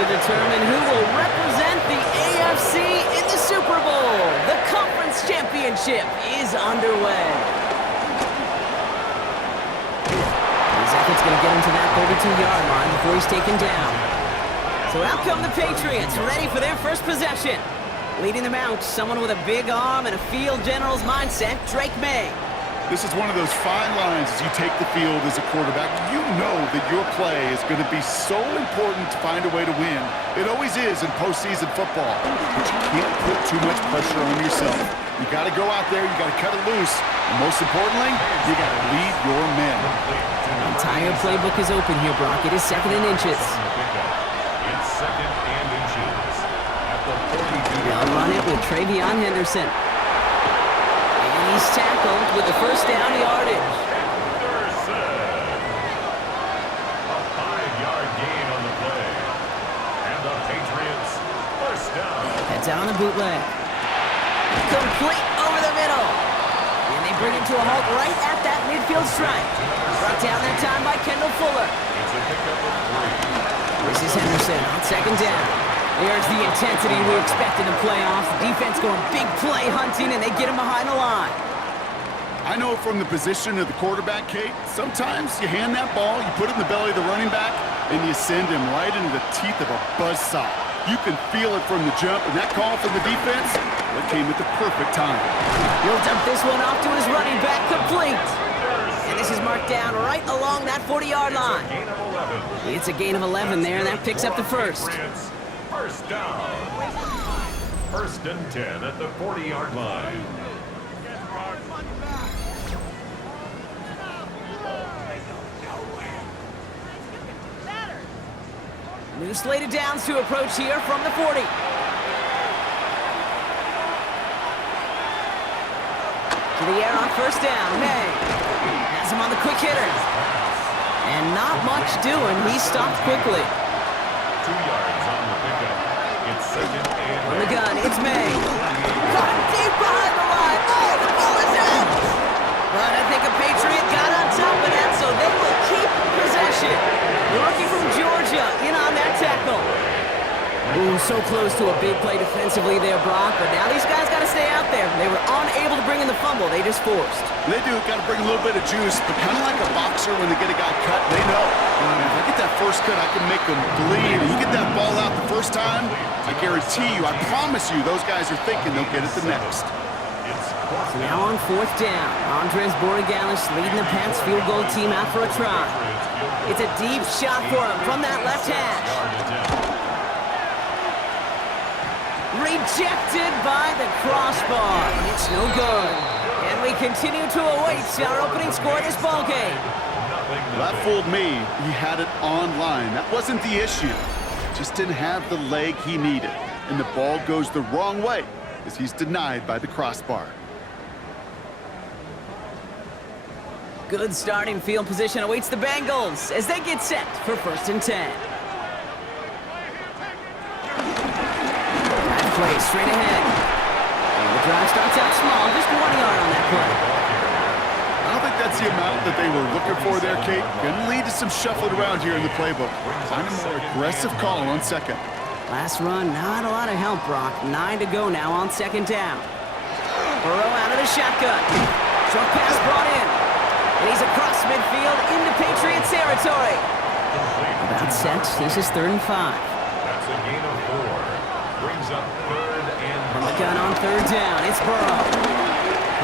to determine who will represent the AFC in the Super Bowl. The Conference Championship is underway. His effort's going to get him to that 32-yard line before he's taken down. So out come the Patriots, ready for their first possession. Leading them out, someone with a big arm and a field general's mindset, Drake Maye. This is one of those fine lines as you take the field as a quarterback. You know that your play is going to be so important to find a way to win. It always is in postseason football, but you can't put too much pressure on yourself. You got to go out there, you got to cut it loose, and most importantly, you got to lead your men. The entire playbook is open here, Brock. It is 2nd and inches. It's 2nd and inches at the 42. They'll run it with Travion Henderson. He's tackled with the first down yardage. Henderson. A 5-yard gain on the play. And the Patriots first down. Heads out on the bootleg. Complete over the middle. And they bring it to a halt right at that midfield stripe. Brought down that time by Kendall Fuller. It's a pickup of 3. This is Henderson on 2nd down. There's the intensity we expected in playoffs. The defense going big play hunting, and they get him behind the line. I know from the position of the quarterback, Kate, sometimes you hand that ball, you put it in the belly of the running back, and you send him right into the teeth of a buzzsaw. You can feel it from the jump, and that call from the defense, that came at the perfect time. He'll dump this one off to his running back, complete. And this is marked down right along that 40-yard line. It's a gain of 11 there, and that picks up the first. First down. 1st and 10 at the 40-yard line. New slated downs to approach here from the 40. To the air on 1st down, Maye. Has him on the quick hitter. And not much doing. He stopped quickly. 2 yards on the pickup. It's 2nd and From the gun, it's Maye. Caught deep behind the line. Oh, the ball is out! But I think a Patriot got on top of that, so they will keep possession. The rookie from Georgia in on that tackle. Ooh, so close to a big play defensively there, Brock, but now these guys got to stay out there. They were unable to bring in the fumble. They just forced. They do got to bring a little bit of juice, but kind of like a boxer when they get a guy cut, they know. If I get that first cut, I can make them bleed. And you get that ball out the first time, I guarantee you, I promise you, those guys are thinking they'll get it the next. So now on 4th down, Andres Borregalis leading the Pats field goal team out for a try. It's a deep shot for him from that left hash. Rejected by the crossbar. It's no good. And we continue to await our opening score of this ballgame. That fooled me. He had it online. That wasn't the issue. Just didn't have the leg he needed. And the ball goes the wrong way as he's denied by the crossbar. Good starting field position awaits the Bengals as they get set for 1st and 10. That play straight ahead. And the drive starts out small, just 1 yard on that play. I don't think that's the amount that they were looking for there, Kate. Going to lead to some shuffling around here in the playbook. Find a more aggressive call on 2nd. Last run, not a lot of help, Brock. 9 to go now on 2nd down. Burrow out of the shotgun. Short pass brought in. And he's across midfield into Patriot territory. About set. This is 3rd and 5. That's a gain of 4. Brings up 3rd and From the gun on 3rd down, it's Burrow.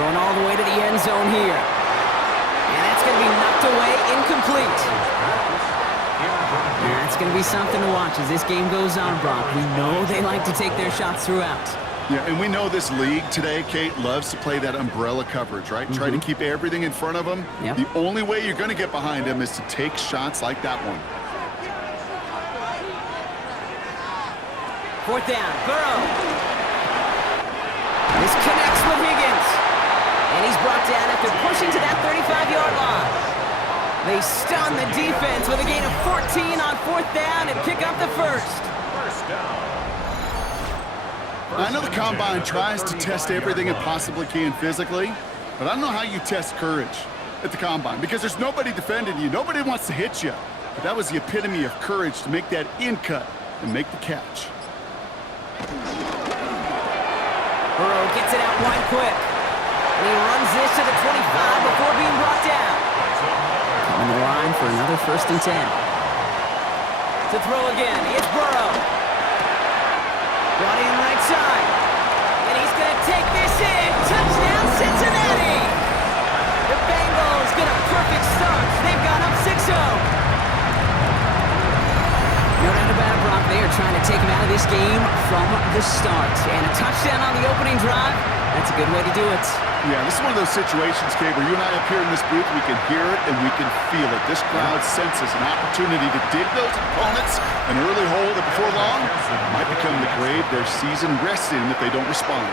Going all the way to the end zone here. And that's going to be knocked away, incomplete. And that's going to be something to watch as this game goes on, Brock. We know they like to take their shots throughout. Yeah, and we know this league today, Kate, loves to play that umbrella coverage, right? Try to keep everything in front of them. Yep. The only way you're going to get behind them is to take shots like that one. 4th down, Burrow. This connects with Higgins. And he's brought down after pushing to that 35-yard line. They stun the defense with a gain of 14 on 4th down and pick up the first. First down. I know the Combine tries to test everything it possibly can physically, but I don't know how you test courage at the Combine because there's nobody defending you. Nobody wants to hit you. But that was the epitome of courage to make that in cut and make the catch. Burrow gets it out wide quick. And he runs this to the 25 before being brought down. On the line for another 1st and 10. To throw again, it's Burrow. Brought in right side. And he's going to take this in. Touchdown, Cincinnati! The Bengals get a perfect start. They've gone up 6-0. No doubt about it, Brock. They are trying to take him out of this game from the start. And a touchdown on the opening drive, that's a good way to do it. Yeah, this is one of those situations, Kate, where you and I up here in this booth, we can hear it and we can feel it. This crowd senses an opportunity to dig those opponents an early hole that before long might become the grave their season rests in if they don't respond.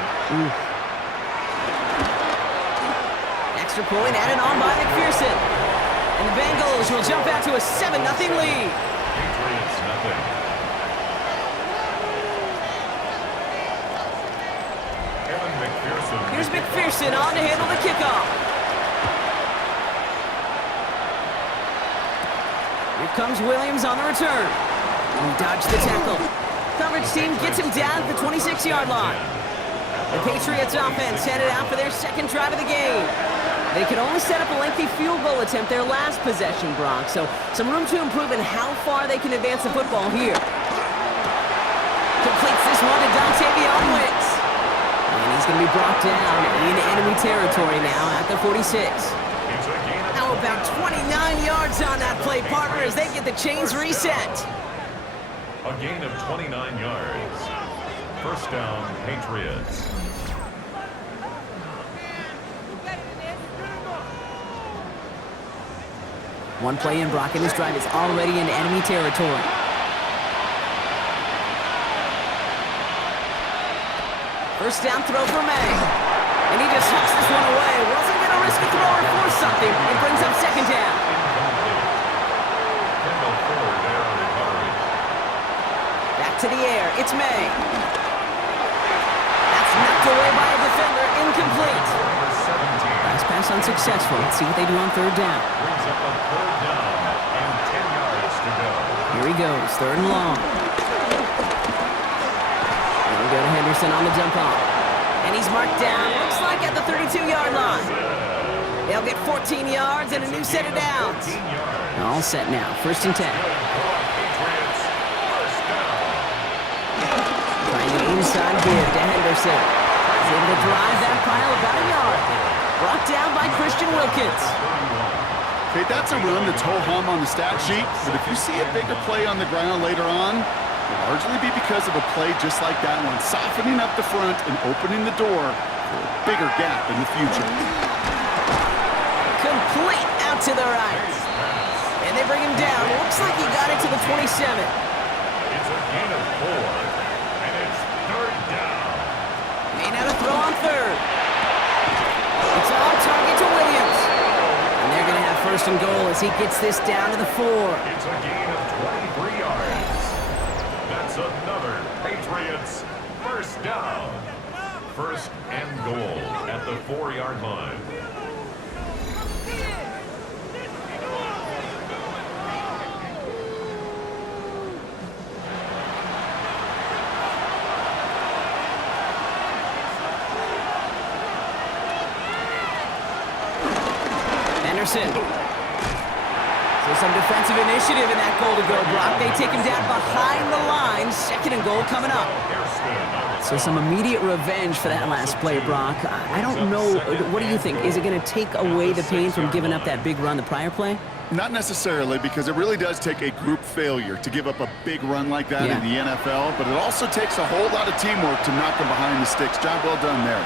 Extra point added on by McPherson. And the Bengals will jump out to a 7-0 lead. Patriots nothing. Here's McPherson on to handle the kickoff. Here comes Williams on the return. He dodged the tackle. Coverage team gets him down at the 26-yard line. The Patriots offense headed out for their second drive of the game. They could only set up a lengthy field goal attempt their last possession, Brock, so some room to improve in how far they can advance the football here. Completes this one to Dontavion Wicks. And he's going to be brought down in enemy territory now at the 46. How about 29 yards on that play, partner, as they get the chains reset. A gain of 29 yards. 1st down, Patriots. One play in, Brock, and this drive is already in enemy territory. First down throw for Maye. And he just hucks this one away. Wasn't going to risk a throw or force something. It brings up 2nd down. Back to the air. It's Maye. That's knocked away by a defender. Incomplete. Last pass unsuccessful. Let's see what they do on 3rd down. Brings up a 3rd down and 10 yards to go. Here he goes. 3rd and long. We go to Henderson on the jump off. And he's marked down, looks like at the 32-yard line. They'll get 14 yards and a new set of downs. All set now, 1st and 10. Trying an inside give to Henderson. He's able to drive that pile about a yard. Brought down by Christian Wilkins. Okay, that's a run that's ho-hum on the stat sheet, but if you see a bigger play on the ground later on, it'll largely be because of a play just like that one, softening up the front and opening the door for a bigger gap in the future. Complete out to the right. And they bring him down. Looks like he got it to the 27. It's a gain of 4, and it's 3rd down. May not have throw on 3rd. It's on target to Williams. And they're going to have 1st and goal as he gets this down to the 4. It's a gain of 23 yards. That's another Patriots 1st down. 1st and goal at the 4-yard line. Anderson. So some defensive initiative in that goal to go, Brock. They take him down behind the line. 2nd and goal coming up. So some immediate revenge for that last play, Brock. I don't know. What do you think? Is it going to take away the pain from giving up that big run the prior play? Not necessarily, because it really does take a group failure to give up a big run like that in the NFL, but it also takes a whole lot of teamwork to knock them behind the sticks. Job well done there.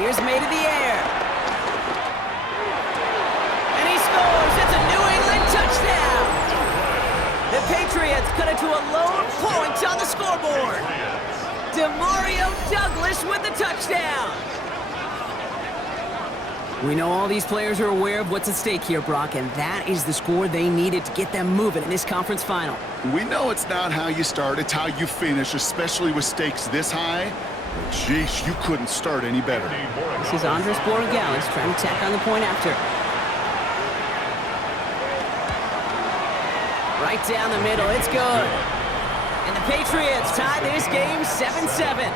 Here's Maye to the air. And he scores. It's a New England touchdown. The Patriots cut it to a low point on the scoreboard. Demario Douglas with the touchdown. We know all these players are aware of what's at stake here, Brock, and that is the score they needed to get them moving in this conference final. We know it's not how you start, it's how you finish, especially with stakes this high. But geez, you couldn't start any better. This is Andres Borregales trying to tack on the point after. Right down the middle. It's good. And the Patriots tie this game 7-7.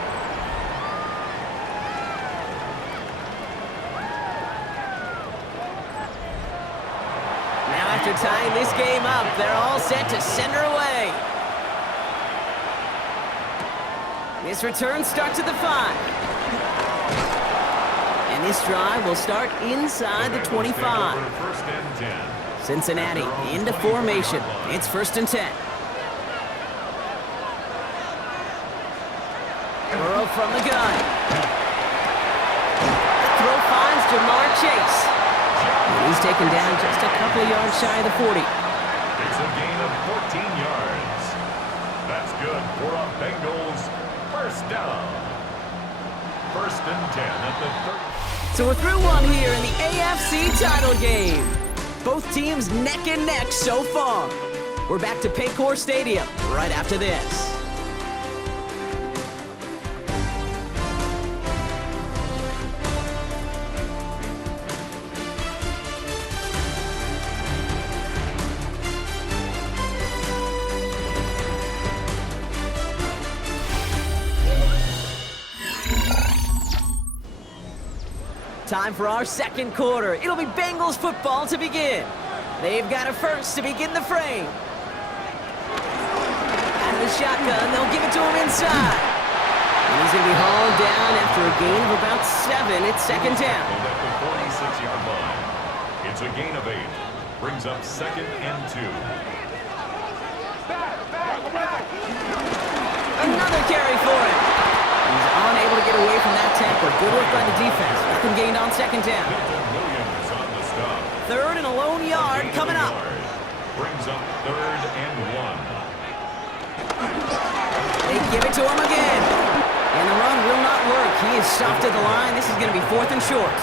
Now after tying this game up, they're all set to send her away. This return starts at the 5. And this drive will start inside the 25. Cincinnati into formation. It's 1st and 10. Burrow from the gun. The throw finds Shamar Chase. And he's taken down just a couple of yards shy of the 40. It's a gain of 14 yards. That's good for a Bengals first down. 1st and 10 at the 30. So we're through one here in the AFC title game. Both teams neck and neck so far. We're back to Paycor Stadium right after this. Time for our second quarter. It'll be Bengals football to begin. They've got a first to begin the frame. Out of the shotgun, they'll give it to him inside. And he's going to be hauled down after a gain of about 7. It's 2nd down. At the 46-yard line. It's a gain of 8. Brings up 2nd and 2. Another carry for him. He's unable to get away from that tackle. Good work by the defense. Nothing gained on 2nd down. Williams on the stop. 3rd and a lone yard coming up. Brings up 3rd and 1. They give it to him again. And the run will not work. He is stopped at the line. This is going to be 4th and short.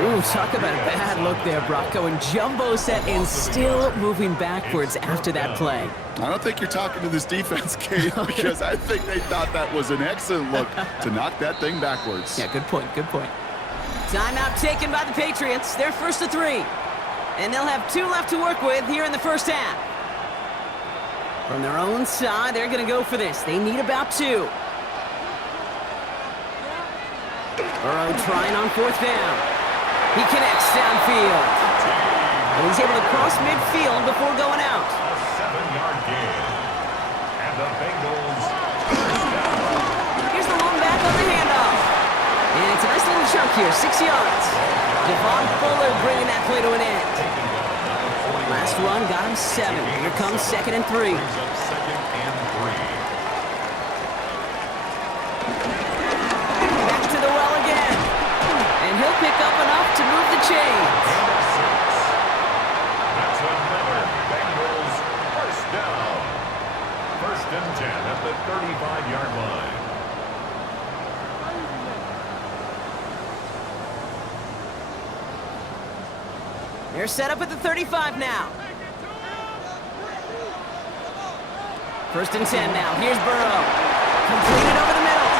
Ooh, talk about a bad look there, Brock. Going jumbo set and still moving backwards after that play. I don't think you're talking to this defense, Kate, because I think they thought that was an excellent look to knock that thing backwards. Yeah, good point, good point. Timeout taken by the Patriots. They're 1st and 3. And they'll have 2 left to work with here in the first half. From their own side, they're going to go for this. They need about 2. Burrow trying on 4th down. He connects downfield. And he's able to cross midfield before going out. A 7-yard gain. And the Bengals first down. Here's the long back on the handoff. And it's a nice little chunk here, 6 yards. Felder bringing that play to an end. Last run got him 7. Here comes 2nd and 3. Brings up 2nd and 3. Back to the well again. And he'll pick up enough to move the chains. That's another Bengals first down. 1st and 10 at the 35-yard line. They're set up at the 35 now. 1st and 10 now. Here's Burrow. Completed over the middle.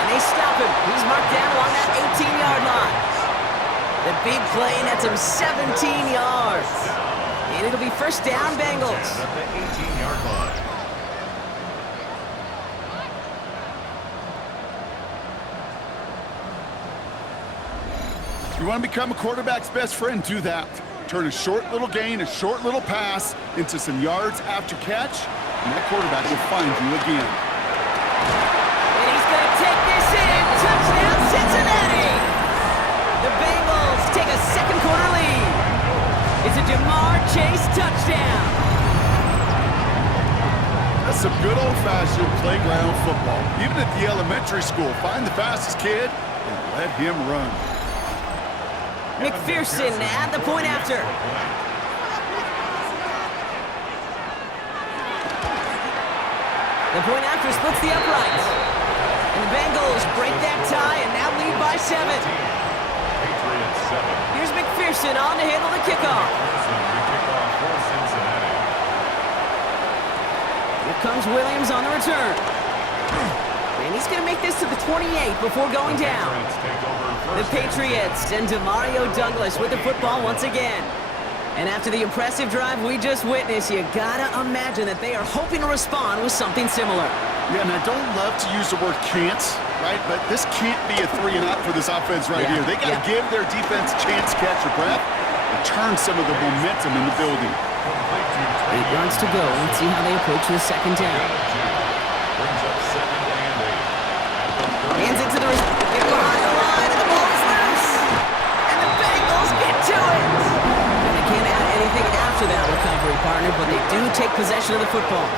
And they stop him. He's marked down along that 18-yard line. The big play nets him 17 yards. And it'll be 1st down, Bengals. At the 18-yard line. You want to become a quarterback's best friend, do that. Turn a short little gain, a short little pass into some yards after catch, and that quarterback will find you again. And he's going to take this in. Touchdown, Cincinnati! The Bengals take a second quarter lead. It's a Shamar Chase touchdown. That's some good old-fashioned playground football. Even at the elementary school, find the fastest kid and let him run. McPherson at the point after. The point after splits the uprights. And the Bengals break that tie and now lead by 7. Patriots 7. Here's McPherson on to handle the kickoff. Here comes Williams on the return. And he's going to make this to the 28 before going down. The Patriots send to Mario Douglas with the football once again. And after the impressive drive we just witnessed, you gotta imagine that they are hoping to respond with something similar. Yeah, and I don't love to use the word can't, right? But this can't be a 3-and-out for this offense right here. They got to give their defense a chance to catch their breath and turn some of the momentum in the building. 8 yards to go. Let's see how they approach the second down. Hands it to the get behind the line, and the ball is loose. And the Bengals get to it. And they can't add anything after that recovery, partner, but they do take possession of the football.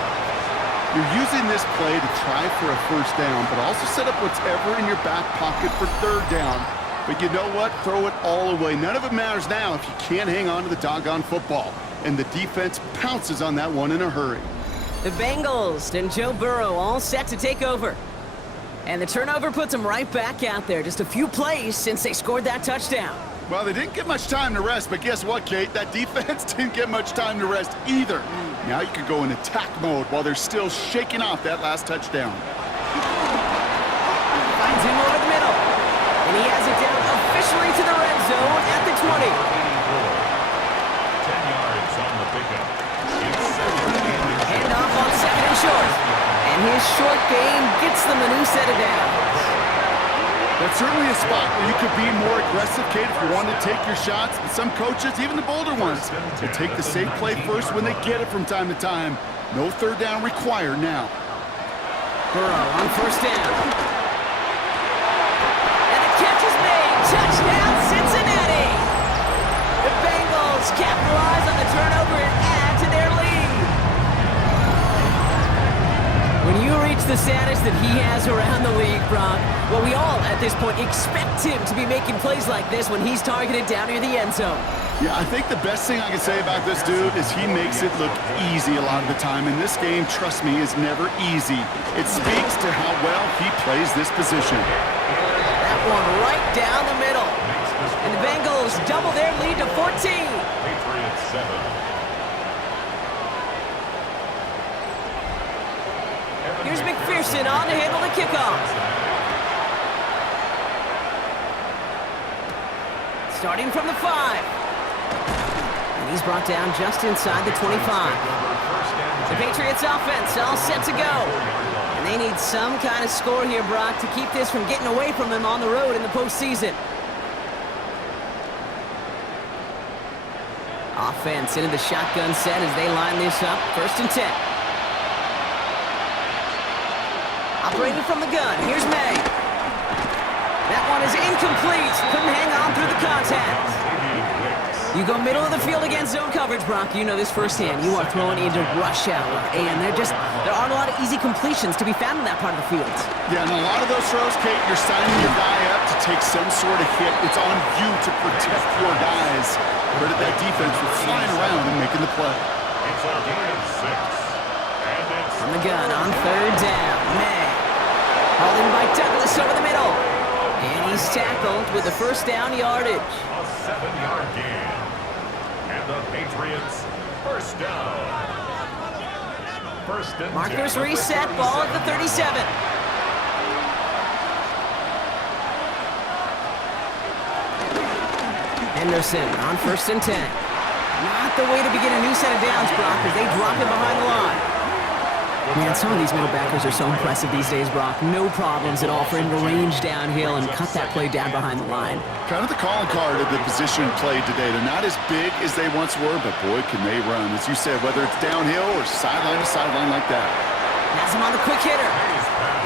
You're using this play to try for a first down, but also set up whatever in your back pocket for third down. But you know what? Throw it all away. None of it matters now if you can't hang on to the doggone football. And the defense pounces on that one in a hurry. The Bengals and Joe Burrow all set to take over. And the turnover puts them right back out there. Just a few plays since they scored that touchdown. Well, they didn't get much time to rest, but guess what, Kate? That defense didn't get much time to rest either. Now you can go in attack mode while they're still shaking off that last touchdown. Finds him over the middle. And he has it down officially to the red zone at the 20. 10 yards on the pickup. Hand off on second and short. And his short gain gets them a new set of downs. That's certainly a spot where you could be more aggressive, Kate, if you want to take your shots. And some coaches, even the bolder ones, will take the safe play first when they get it from time to time. No third down required now. Burrow on first down. And the catch is made. Touchdown, Cincinnati. The Bengals capitalize on the turnover and add to their lead. When you reach the status that he has around the league, Brock, well, we all, at this point, expect him to be making plays like this when he's targeted down near the end zone. Yeah, I think the best thing I can say about this dude is he makes it look easy a lot of the time. And this game, trust me, is never easy. It speaks to how well he plays this position. That one right down the middle. And the Bengals double their lead to 14. Patriots 7. Here's McPherson on to handle the kickoff. Starting from the 5. And he's brought down just inside the 25. The Patriots offense all set to go. And they need some kind of score here, Brock, to keep this from getting away from them on the road in the postseason. Offense into the shotgun set as they line this up. 1st and 10. Operating from the gun, here's Maye. That one is incomplete. Couldn't hang on through the contact. You go middle of the field against zone coverage, Brock. You know this firsthand. You are throwing into rush hour, and there aren't a lot of easy completions to be found in that part of the field. Yeah, and a lot of those throws, Kate, you're signing your guy up to take some sort of hit. It's on you to protect your guys. Credit that defense for flying around and making the play. It's a gain of 6. And it's From the gun on 3rd down, Maye. Holding by Douglas over the middle. And he's tackled with the first down yardage. a 7-yard gain. And the Patriots first down. First and 10 Markers at the reset, ball at the 37. Henderson on 1st and 10. Not the way to begin a new set of downs, Brock, as they drop it behind the line. Man, some of these middle backers are so impressive these days, Brock. No problems at all for him to range downhill and cut that play down behind the line. Kind of the calling card of the position played today. They're not as big as they once were, but boy, can they run. As you said, whether it's downhill or sideline to sideline like that. Has him on the quick hitter.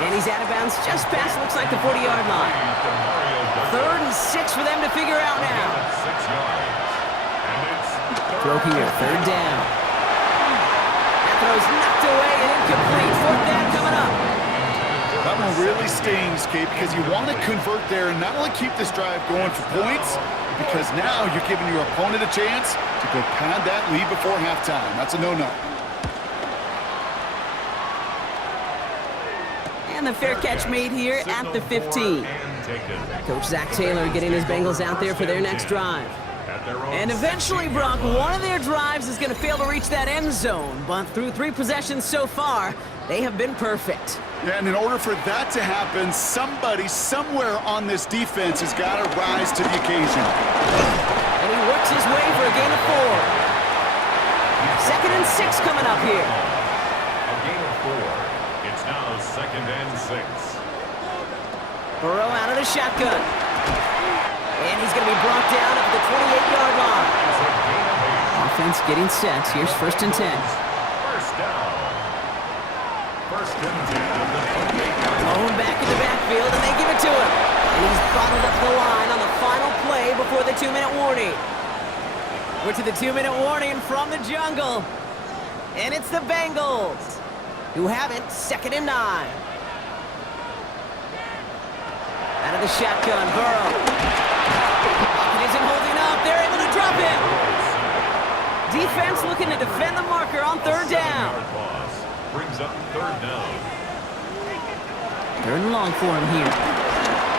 And he's out of bounds just past, looks like, the 40-yard line. 3rd and 6 for them to figure out now. 6 yards. And it's Throw here, 3rd down. That throw's knocked away and incomplete. 4th down coming up. That one really stings, Kate, because you want to convert there and not only keep this drive going for points, because now you're giving your opponent a chance to go pad that lead before halftime. That's a no-no. And the fair catch made here at the 15. Coach Zach Taylor getting his Bengals out there for their next drive. And eventually, Brock, one of their drives is going to fail to reach that end zone. But through 3 possessions so far, they have been perfect. Yeah, and in order for that to happen, somebody somewhere on this defense has got to rise to the occasion. And he works his way for a gain of 4. 2nd and 6 coming up here. A gain of 4. It's now 2nd and 6. Burrow out of the shotgun. And he's going to be brought down at the 28-yard line. It's a gain of 8. Offense getting set. Here's 1st and 10. First down. 1st and 10 at the 28-yard line. Thrown back in the backfield, and they give it to him. And he's bottled up the line on the final play before the 2-minute warning. We're to the 2-minute warning from the jungle. And it's the Bengals who have it, 2nd and 9. Out of the shotgun, Burrow. It isn't holding up. They're able to drop him. Defense looking to defend the marker on 3rd down. Loss brings up 3rd down. 3rd and long for him here.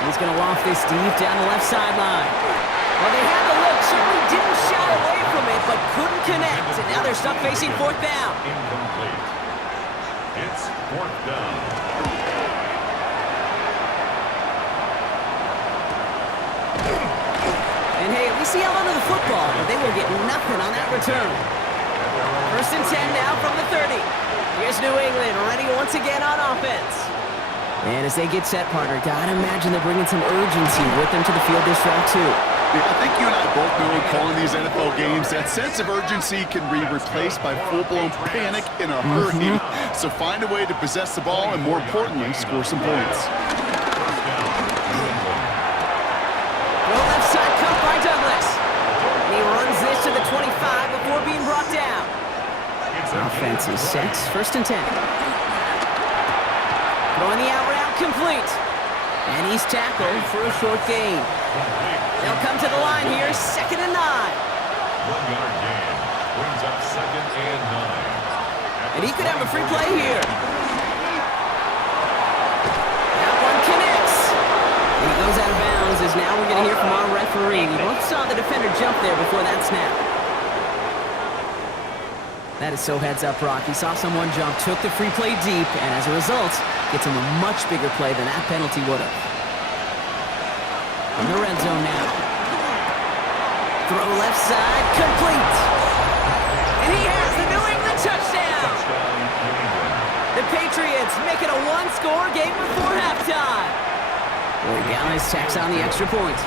He's going to loft this deep down the left sideline. Well, they had the look. Certainly didn't shy away from it, but couldn't connect. And now they're stuck facing 4th down. Incomplete. It's 4th down. And hey, we see held onto the football, but they will get nothing on that return. 1st and 10 now from the 30. Here's New England ready once again on offense. And as they get set, partner, gotta imagine they're bringing some urgency with them to the field this drive too. Yeah, I think you and I both know in calling these NFL games, that sense of urgency can be replaced by full-blown panic in a hurry. So find a way to possess the ball and, more importantly, score some points. Throw left side cut by Douglas. And he runs this to the 25 before being brought down. Offense is set. 1st and 10. Throwing the out route complete. And he's tackled for a short gain. They'll come to the line here, 2nd and 9. 1-yard gain brings up 2nd and 9. And he could have a free play here. That one connects. And he goes out of bounds as now we're going to hear from our referee. We both saw the defender jump there before that snap. That is so heads up, Brock. He saw someone jump, took the free play deep, and as a result, gets him a much bigger play than that penalty would have. In the red zone now. Throw left side, complete. And he has the New England touchdown. The Patriots make it a one-score game before halftime. Boy, Dallas tacks on the extra point.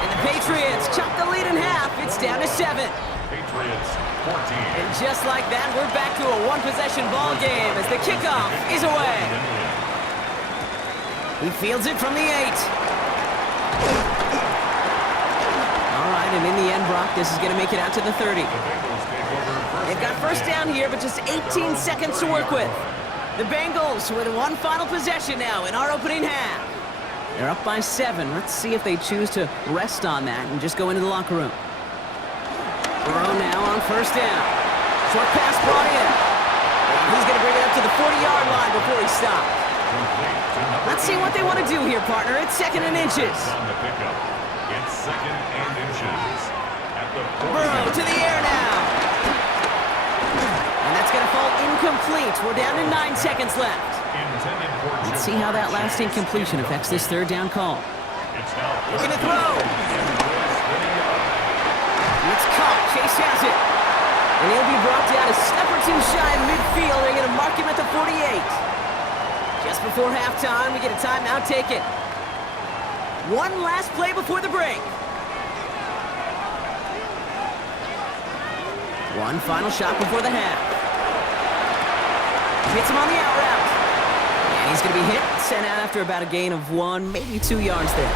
And the Patriots chop the lead in half. It's down to 7. Patriots 14. And just like that, we're back to a one-possession ball game as the kickoff is away. He fields it from the 8. All right, and in the end, Brock, this is going to make it out to the 30. They've got 1st down here, but just 18 seconds to work with. The Bengals with one final possession now in our opening half. They're up by 7. Let's see if they choose to rest on that and just go into the locker room. Burrow now on 1st down. Short pass brought in. And he's going to bring it up to the 40-yard line before he stops. Let's see what they want to do here, partner. It's 2nd and inches. It's 2nd and inches. At the Burrow to the air now. And that's going to fall incomplete. We're down to 9 seconds left. Let's see how that last incompletion affects this 3rd down call. Looking to throw. It's caught. Chase has it. And he'll be brought down a step or 2 shy in midfield. They're going to mark him at the 48. Just before halftime, we get a timeout taken. One last play before the break. One final shot before the half. Hits him on the out route. And he's going to be hit, sent out after about a gain of 1, maybe 2 yards there.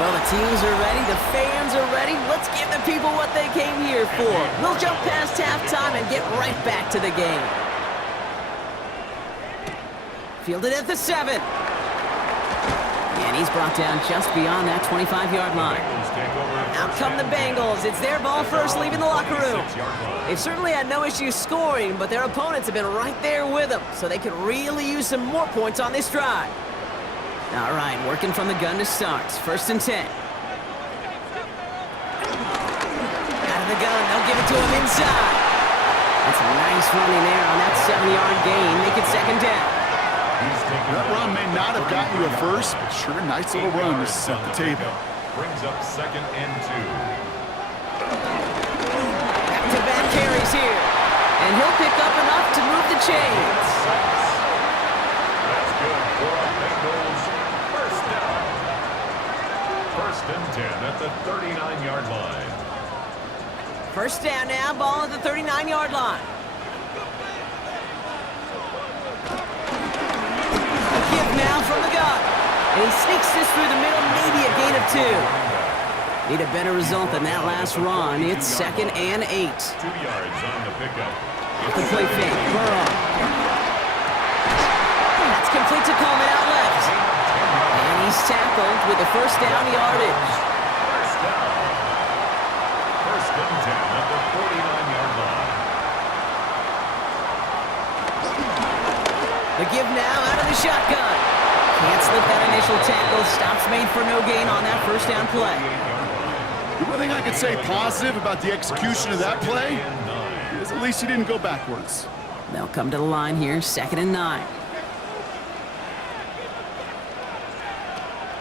Well, the teams are ready, the fans are ready. Let's give the people what they came here for. We'll jump past halftime and get right back to the game. Fielded at the 7. And he's brought down just beyond that 25-yard line. Out come the Bengals. It's their ball first, leaving the locker room. They've certainly had no issues scoring, but their opponents have been right there with them, so they could really use some more points on this drive. All right, working from the gun to start. 1st and 10. Out of the gun, they'll give it to him inside. That's a nice running there on that 7-yard gain. Make it 2nd down. That run may not have gotten you a first, but sure, nice little run to set the table. Brings up 2nd and 2. carries here. And he'll pick up enough to move the chains. That's good for the Bengals. First down. First and 10 at the 39-yard line. First down now, ball at the 39-yard line. A give now from the gun. And he sneaks this through the middle, maybe a gain of 2. Need a better result than that last run. It's 2nd and 8. 2 yards on the pickup. The play fake, Burrow. That's complete to Coleman out left. And he's tackled with the first down yardage. First down. First and 10 at the 49-yard line. The give now out of the shotgun. Can't slip that initial tackle. Stops made for no gain on that first down play. The one thing I could say positive about the execution of that play is at least he didn't go backwards. They'll come to the line here, 2nd and 9.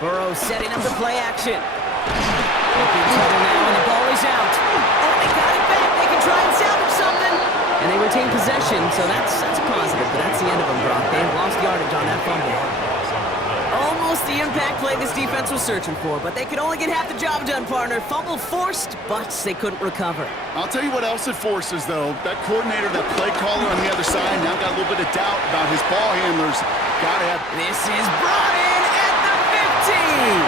Burrow setting up the play action. Looking trouble now, and the ball is out. Oh, they got it back. They can try and salvage something. And they retain possession, so that's a positive, but that's the end of them, Brock. They have lost yardage on that fumble. Almost the impact play this defense was searching for, but they could only get half the job done, partner. Fumble forced, but they couldn't recover. I'll tell you what else it forces, though. That coordinator, that play caller on the other side, now got a little bit of doubt about his ball handlers. Gotta have... This is brought in at the 15.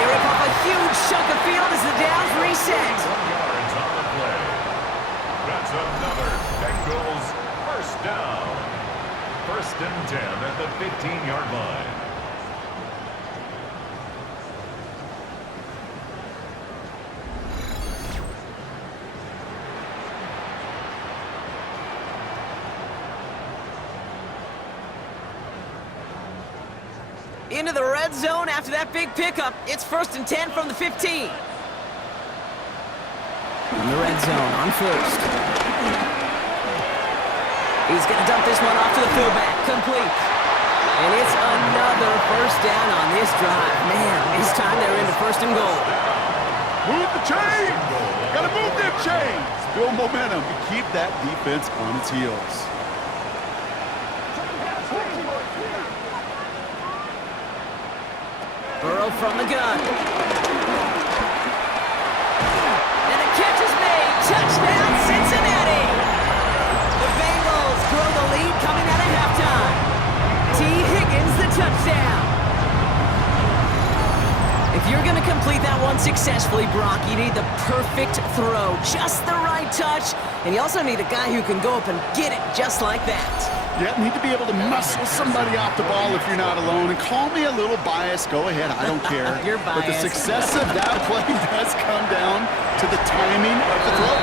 They rip off a huge chunk of field as the downs reset. 1 yards on the play. That's another Bengals first down. First and 10 at the 15-yard line. Into the red zone after that big pickup. It's 1st and 10 from the 15. In the red zone on first. He's going to dump this one off to the fullback. Complete. And it's another first down on this drive. Man, this time they're into 1st and goal. Move the chains! Gotta move them chains! Build momentum. Keep that defense on its heels. Burrow from the gun. And a catch is made. Touchdown, Cincinnati! The Bengals grow the lead coming out of halftime. Higgins, the touchdown. If you're going to complete that one successfully, Brock, you need the perfect throw. Just the right touch. And you also need a guy who can go up and get it just like that. You need to be able to muscle somebody off the ball if you're not alone. And call me a little biased. Go ahead. I don't care. You're biased. But the success of that play does come down to the timing of the throw.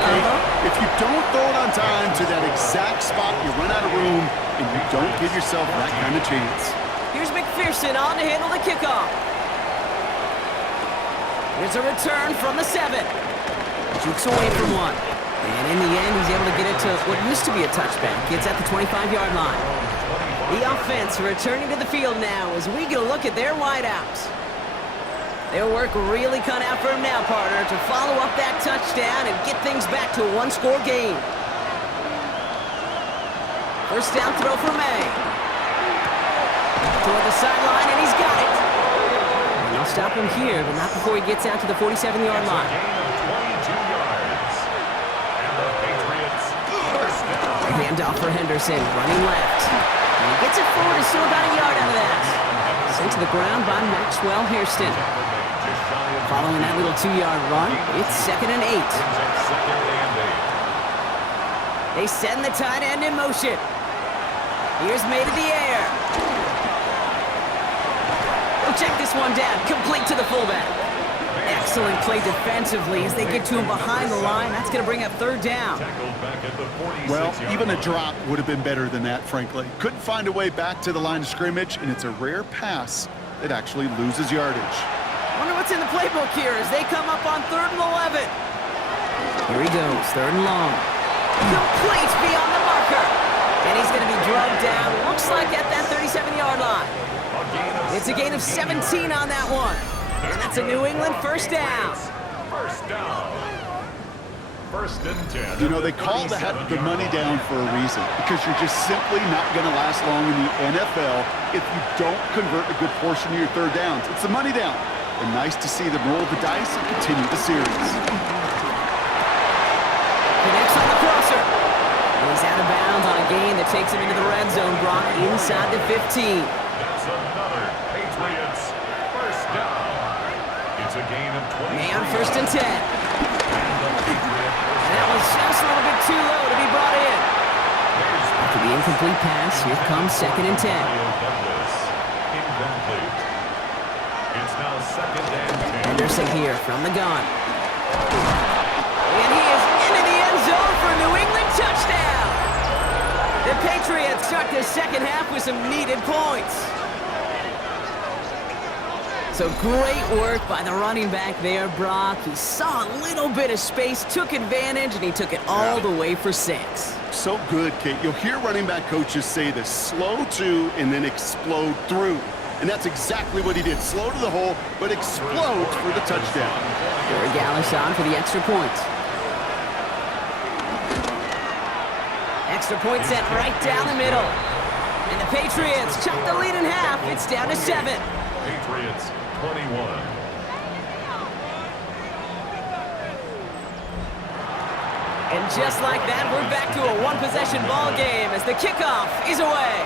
If you don't throw it on time to that exact spot, you run out of room, and you don't give yourself that kind of chance. Here's McPherson on to handle the kickoff. Here's a return from the 7. Jukes away from one. And in the end, he's able to get it to what used to be a touchback. It's at the 25-yard line. The offense returning to the field now as we get a look at their wideouts. Their work really cut out for him now, partner, to follow up that touchdown and get things back to a one-score game. First down throw for Maye. Toward the sideline, and he's got it. And they'll stop him here, but not before he gets out to the 47-yard line. Handoff for Henderson, running left. And he gets it forward, still about a yard out of that. Sent to the ground by Maxwell Hairston. Following that little 2-yard run, it's 2nd and 8. They send the tight end in motion. Here's Maye to the air. Go check this one down, complete to the fullback. Excellent play defensively as they get to him behind the line. That's going to bring up 3rd down. Well, even a drop would have been better than that, frankly. Couldn't find a way back to the line of scrimmage, and it's a rare pass that actually loses yardage. Wonder what's in the playbook here as they come up on 3rd and 11. Here he goes, 3rd and long. Complete beyond the marker. And he's going to be drugged down, looks like at that 37-yard line. It's a gain of 17 on that one. And that's a New England first down. First down. First and 10. You know, they call that the money down for a reason, because you're just simply not going to last long in the NFL if you don't convert a good portion of your third downs. It's the money down. And nice to see them roll the dice and continue the series. Connects on the crosser. He's out of bounds on a gain that takes him into the red zone. Brock inside the 15. That's another Patriots first down. It's a gain of 20. May on first and 10. And that was just a little bit too low to be brought in. After the incomplete pass, here comes second and 10. Incomplete. It's now second and 10. Anderson here from the gun. And he is into the end zone for a New England touchdown. The Patriots start the second half with some needed points. So great work by the running back there, Brock. He saw a little bit of space, took advantage, and he took it all the way for 6. So good, Kate. You'll hear running back coaches say this: slow to and then explode through. And that's exactly what he did. Slow to the hole, but explodes for the touchdown. Gary Gallis on for the extra point. Extra point set right down the middle. And the Patriots chop the lead in half. It's down to 7. Patriots 21. And just like that, we're back to a one-possession ball game as the kickoff is away.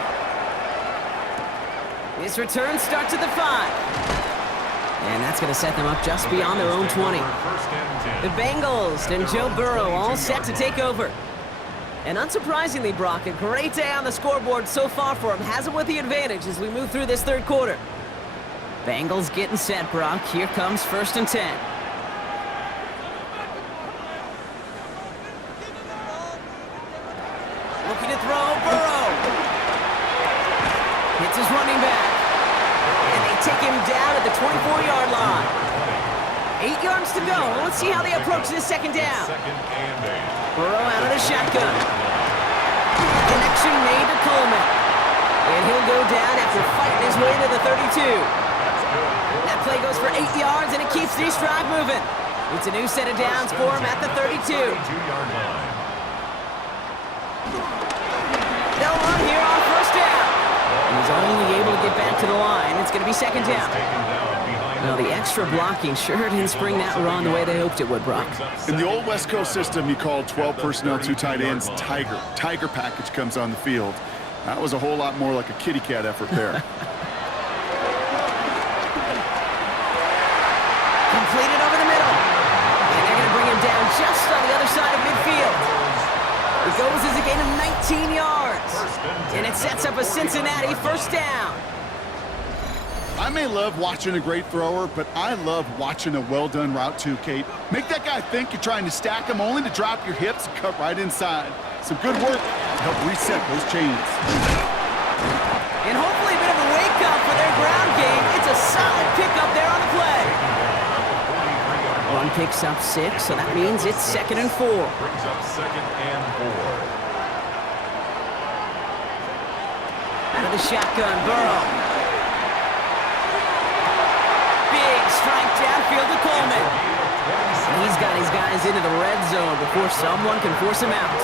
This return starts at the 5. And that's going to set them up just beyond their own 20. The Bengals and Joe Burrow all set to take over. And unsurprisingly, Brock, a great day on the scoreboard so far for him. Has him with the advantage as we move through this third quarter. Bengals getting set, Brock. Here comes first and 10. Looking to throw, Burrow. Hits his running back. And they take him down at the 24-yard line. 8 yards to go. Let's see how they approach this second down. Burrow out of the shotgun. Connection made to Coleman. And he'll go down after fighting his way to the 32. That play goes for 8 yards, and it keeps this drive moving. It's a new set of downs for him at the 32. They'll run here on first down. And he's only able to get back to the line. It's going to be second down. Well, the extra blocking sure didn't spring that run the way they hoped it would, Brock. In the old West Coast system, you called 12 personnel, 2 tight ends, Tiger. Tiger package comes on the field. That was a whole lot more like a kitty cat effort there. Completed over the middle. And they're going to bring him down just on the other side of midfield. It goes as a gain of 19 yards. And it sets up a Cincinnati first down. I may love watching a great thrower, but I love watching a well-done route too, Kate. Make that guy think you're trying to stack him only to drop your hips and cut right inside. Some good work to help reset those chains. And hopefully a bit of a wake-up for their ground game. It's a solid pickup there on the play. One picks up 6, so that means it's second and 4. Brings up second and 4. Out of the shotgun, Burrow. Big strike downfield to Coleman. And he's got his guys into the red zone before someone can force him out.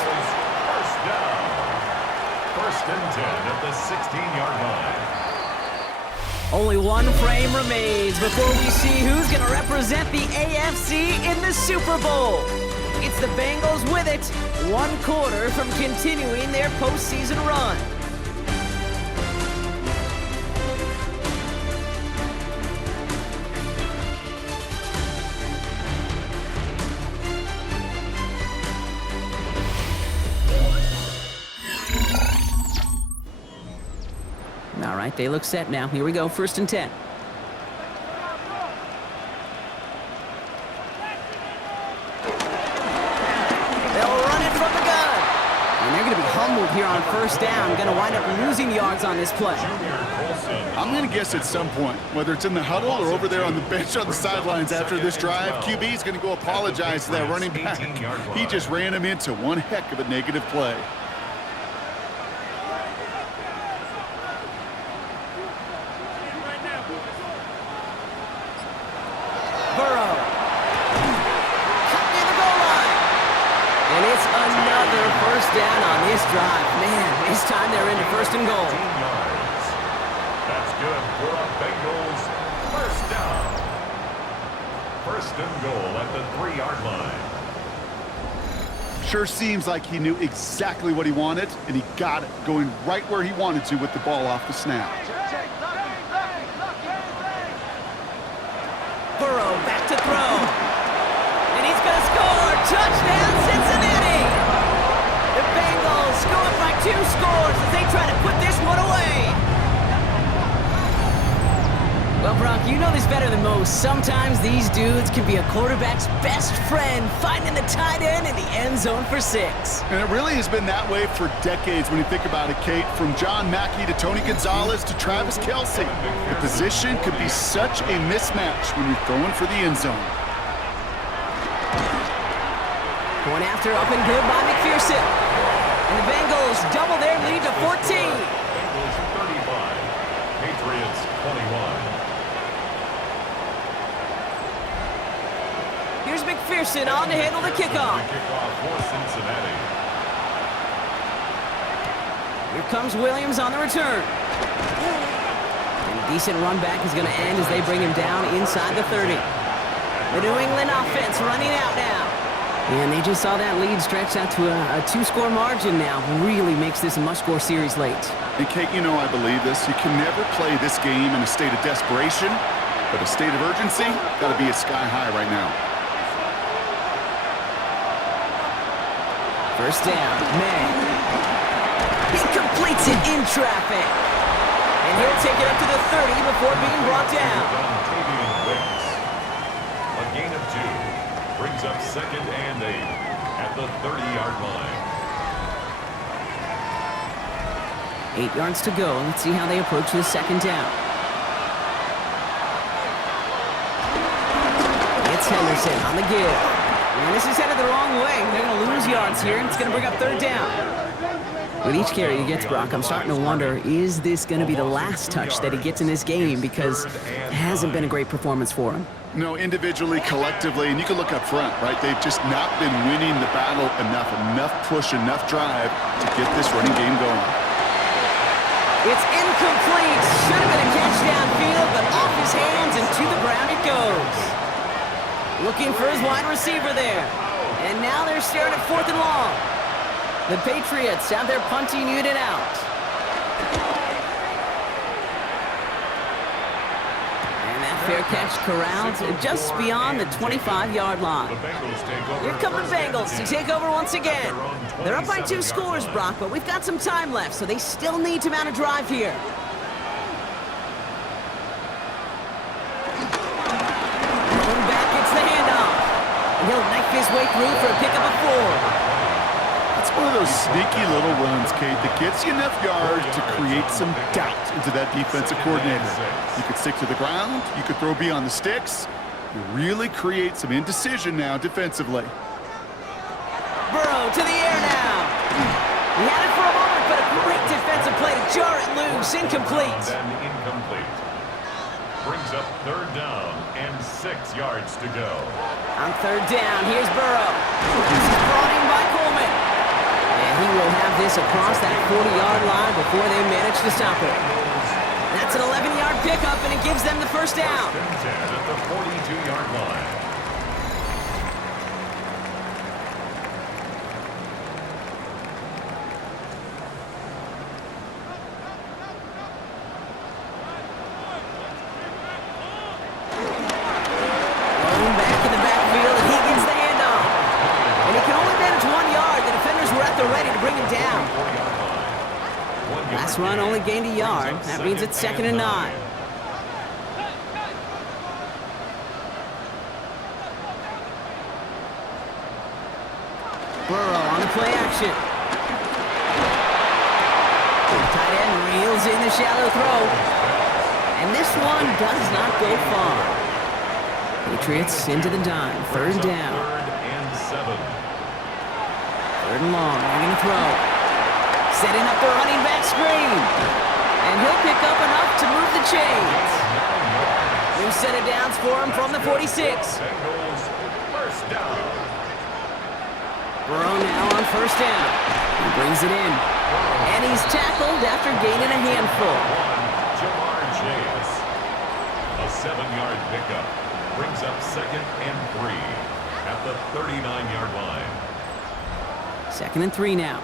First down. First and 10 at the 16-yard line. Only one frame remains before we see who's going to represent the AFC in the Super Bowl. It's the Bengals with it, 1 quarter from continuing their postseason run. All right, they look set now. Here we go, first and 10. They'll run it from the gun. And they're going to be humbled here on first down. Going to wind up losing yards on this play. I'm going to guess at some point, whether it's in the huddle or over there on the bench on the sidelines after this drive, QB is going to go apologize to that running back. He just ran him into one heck of a negative play. first down on this drive. Man, this time they're into first and goal. 15 yards. That's good for a Bengals first down. First and goal at the 3-yard line. Sure seems like he knew exactly what he wanted, and he got it, going right where he wanted to with the ball off the snap. Burrow back to throw. And he's going to score. Touchdown, Cincinnati! The Bengals go up by 2 scores as they try to put this one away. Well, Brock, you know this better than most. Sometimes these dudes can be a quarterback's best friend, finding the tight end in the end zone for 6. And it really has been that way for decades when you think about it, Kate. From John Mackey to Tony Gonzalez to Travis Kelce. The position could be such a mismatch when you're throwing for the end zone. Going after up and good by McPherson. And the Bengals double their lead to 14. Bengals 35, Patriots 21. Here's McPherson on to handle the kickoff. The kickoff for Cincinnati. Here comes Williams on the return. And a decent run back is going to end as they bring him down inside the 30. The New England offense running out now. And they just saw that lead stretch out to a 2-score margin now. Really makes this a must-score series late. And Kate, you know I believe this. You can never play this game in a state of desperation, but a state of urgency got to be at sky high right now. First down, May. He completes it in traffic. And he'll take it up to the 30 before being brought down. A gain of 2 brings up 2nd and 8 at the 30-yard line. 8 yards to go. Let's see how they approach this 2nd down. It's Henderson on the give. And this is headed the wrong way. They're going to lose yards here, and it's going to bring up 3rd down. With each carry he gets, Brock, I'm starting to wonder, is this going to be the last touch that he gets in this game? Because it hasn't been a great performance for him. No, individually, collectively, and you can look up front, right? They've just not been winning the battle enough push, enough drive to get this running game going. It's incomplete. Should have been a catch downfield, but off his hands and to the ground it goes. Looking for his wide receiver there. And now they're staring at 4th and long. The Patriots have their punting unit out. And that fair catch corralled just beyond the 25-yard line. Here come the Bengals to take over once again. They're up by 2 scores, Brock, but we've got some time left, so they still need to mount a drive here. He'll knife his way through for a pickup of 4. It's one of those sneaky little runs, Kate, that gets you enough yards to create some doubt into that defensive coordinator. You could stick to the ground. You could throw beyond the sticks. You really create some indecision now defensively. Burrow to the air now. He had it for a moment, but a great defensive play to jar it loose. Incomplete. Then incomplete. Brings up 3rd down and 6 yards to go. On 3rd down, here's Burrow. This is brought in by Coleman. And he will have this across that 40-yard line before they manage to stop it. That's an 11-yard pickup, and it gives them the 1st down. 1st and 10 at the 42-yard line. Back in the backfield, and he gets the handoff. And he can only manage 1 yard. The defenders were at the ready to bring him down. Last run only gained a yard. That means it's 2nd and 9. Burrow on the play action. Tight end reels in the shallow throw. And this one does not go far. Patriots into the dime. 3rd down. 3rd and 7. 3rd and long. They're going to throw. Setting up the running back screen. And he'll pick up enough to move the chains. New set of downs for him from the 46. Bengals first down. Burrow now on first down. He brings it in. And he's tackled after gaining a handful. Shamar Stewart. A 7-yard pickup brings up 2nd and 3 at the 39-yard line. 2nd and 3 now.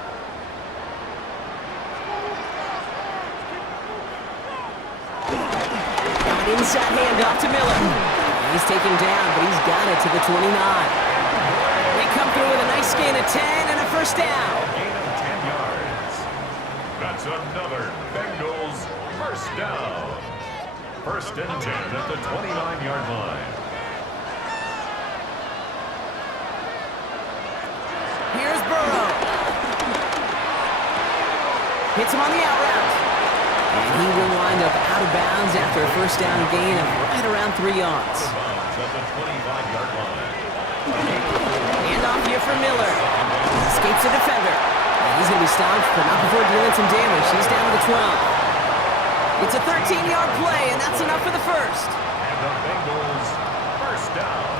An inside handoff to Miller. He's taken down, but he's got it to the 29. They come through with a nice gain of 10 and a first down. Gain of 10 yards. That's another Bengals first down. 1st and 10 at the 29-yard line. Here's Burrow. Hits him on the out route. And he will wind up out of bounds after a first down gain of right around 3 yards. At the 25-yard line. Handoff here for Miller. Escapes the defender. And he's going to be stopped, but not before dealing some damage. He's down to the 12. It's a 13-yard play, and that's enough for the first. And the Bengals first down.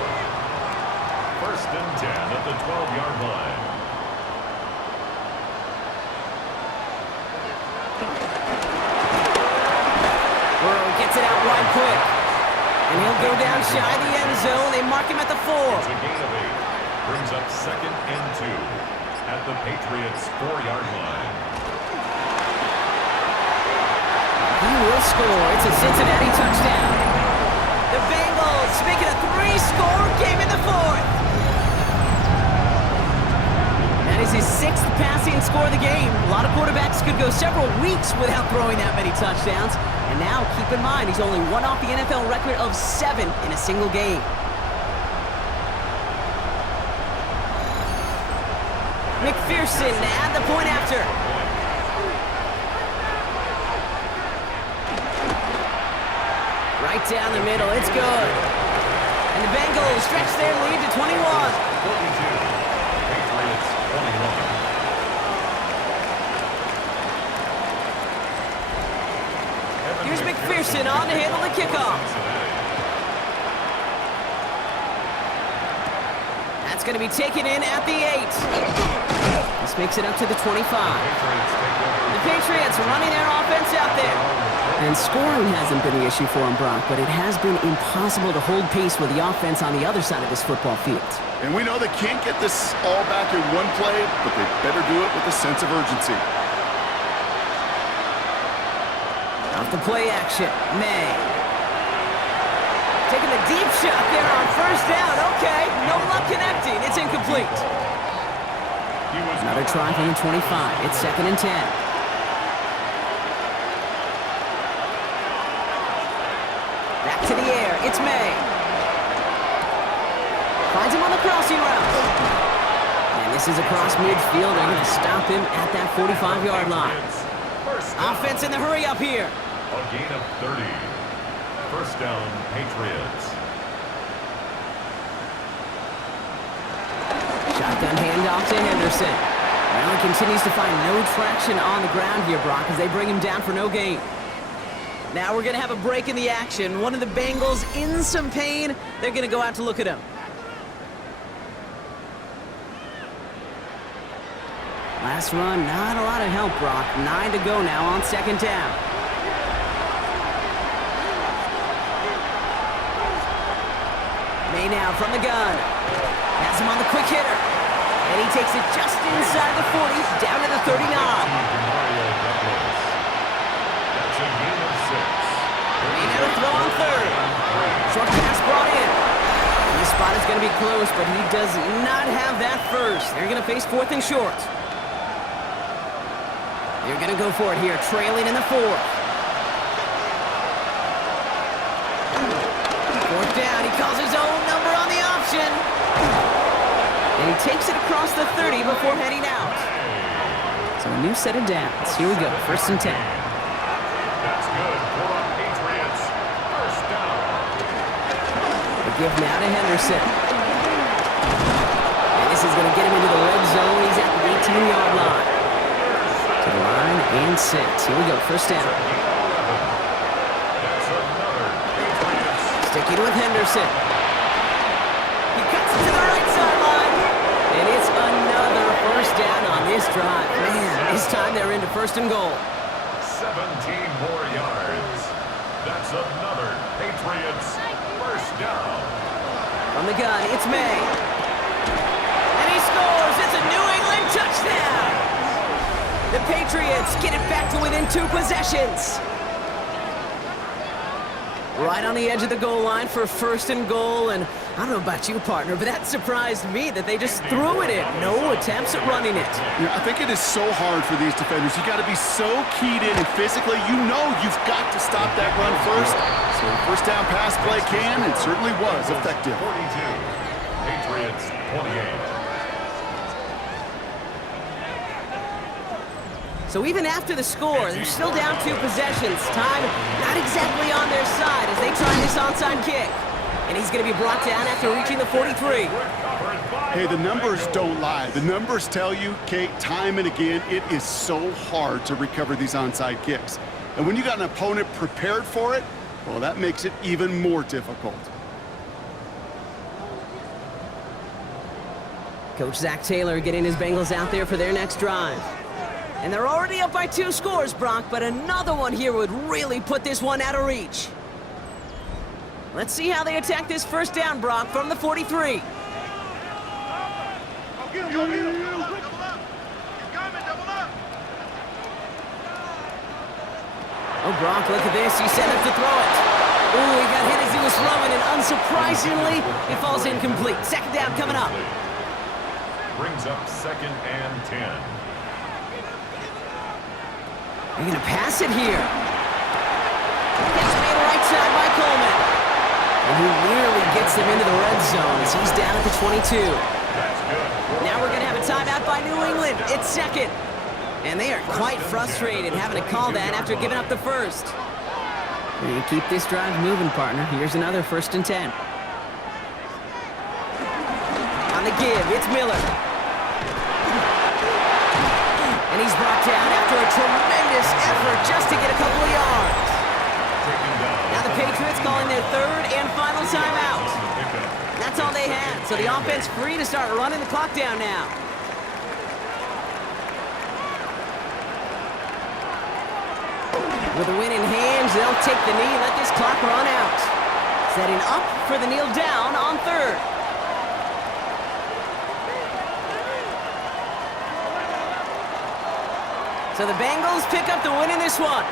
1st and 10 at the 12-yard line. Burrow gets it out wide quick. And he'll go down shy of the end zone. They mark him at the 4. It's a gain of 8. Brings up 2nd and 2 at the Patriots' 4-yard line. He will score. It's a Cincinnati touchdown. The Bengals make it a 3-score game in the 4th. That is his 6th passing score of the game. A lot of quarterbacks could go several weeks without throwing that many touchdowns. And now, keep in mind, he's only one off the NFL record of 7 in a single game. McPherson to add the point after. Right down the middle, it's good. And the Bengals stretch their lead to 21. 42. Patriots 21. Here's McPherson on to handle the kickoff. That's going to be taken in at the 8. This makes it up to the 25. The Patriots running their offense out there. And scoring hasn't been the issue for him, Brock, but it has been impossible to hold pace with the offense on the other side of this football field. And we know they can't get this all back in one play, but they better do it with a sense of urgency. Off the play action, Maye. Taking a deep shot there on first down. Okay, no luck connecting. It's incomplete. Another try from the 25. It's 2nd and 10. Back to the air. It's Maye. Finds him on the crossing route. And this is across midfield. They're going to stop him at that 45-yard line. Offense in the hurry up here. A gain of 30. First down, Patriots. Shotgun handoff to Henderson. Allen continues to find no traction on the ground here, Brock, as they bring him down for no gain. Now we're going to have a break in the action. One of the Bengals in some pain. They're going to go out to look at him. Last run, not a lot of help, Brock. 9 to go now on 2nd down. Maye now from the gun. Has him on the quick hitter. And he takes it just inside the 40, down to the 39. That's a gain of 6. Maye now to throw on 3rd. Short pass brought in. And this spot is going to be close, but he does not have that first. They're going to face 4th and short. They're going to go for it here, trailing in the 4th. 4th down, he calls his own number on the option. And he takes it across the 30 before heading out. So a new set of downs. Here we go, 1st and 10. That's good for the Patriots. First down. The give now to Henderson. And this is going to get him into the red zone. He's at the 18-yard line. To the line and 6. Here we go, 1st down. That's another Patriots. Sticking with Henderson. He cuts it to the right sideline. And it's another this drive. Man, this time they're into first and goal. 17 more yards. That's another Patriots first down. From the gun, it's May. And he scores. It's a New England touchdown. The Patriots get it back to within 2 possessions. Right on the edge of the goal line for first and goal, and I don't know about you, partner, but that surprised me that they just threw it in. No attempts at running it. Yeah, I think it is so hard for these defenders. You got to be so keyed in, and physically, you know you've got to stop that run first. So the first down pass play can, and certainly was effective. 42, Patriots 28. So even after the score, they're still down 2 possessions. Time not exactly on their side as they try this onside kick. And he's going to be brought down after reaching the 43. Hey, the numbers don't lie. The numbers tell you, Kate, time and again, it is so hard to recover these onside kicks. And when you got an opponent prepared for it, well, that makes it even more difficult. Coach Zach Taylor getting his Bengals out there for their next drive. And they're already up by 2 scores, Brock, but another one here would really put this one out of reach. Let's see how they attack this first down, Brock, from the 43. Oh, Brock, look at this. He set up to throw it. Ooh, he got hit as he was throwing, and unsurprisingly, it falls incomplete. Second down coming up. Brings up 2nd and 10. They're going to pass it here. Gets made right side by Coleman. And he nearly gets them into the red zone as he's down at the 22. Now we're going to have a timeout by New England. It's second. And they are quite frustrated having to call that after giving up the first. We're going to keep this drive moving, partner. Here's another 1st and 10. On the give, it's Miller. And he's brought down after a tremendous effort just to get a couple of yards. Now the Patriots calling their 3rd and final timeout. That's all they had, so the offense free to start running the clock down now. With a win in hand, they'll take the knee, let this clock run out. Setting up for the kneel down on 3rd. So the Bengals pick up the win in this one.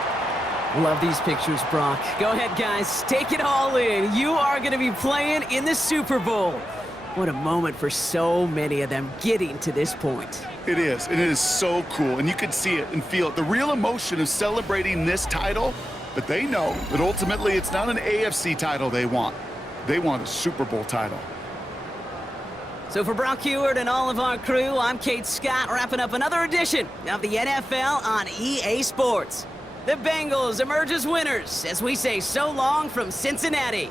Love these pictures, Brock. Go ahead, guys. Take it all in. You are going to be playing in the Super Bowl. What a moment for so many of them getting to this point. It is, and it is so cool, and you can see it and feel it. The real emotion of celebrating this title, but they know that ultimately it's not an AFC title they want. They want a Super Bowl title. So for Brock Heward and all of our crew, I'm Kate Scott, wrapping up another edition of the NFL on EA Sports. The Bengals emerge as winners as we say so long from Cincinnati.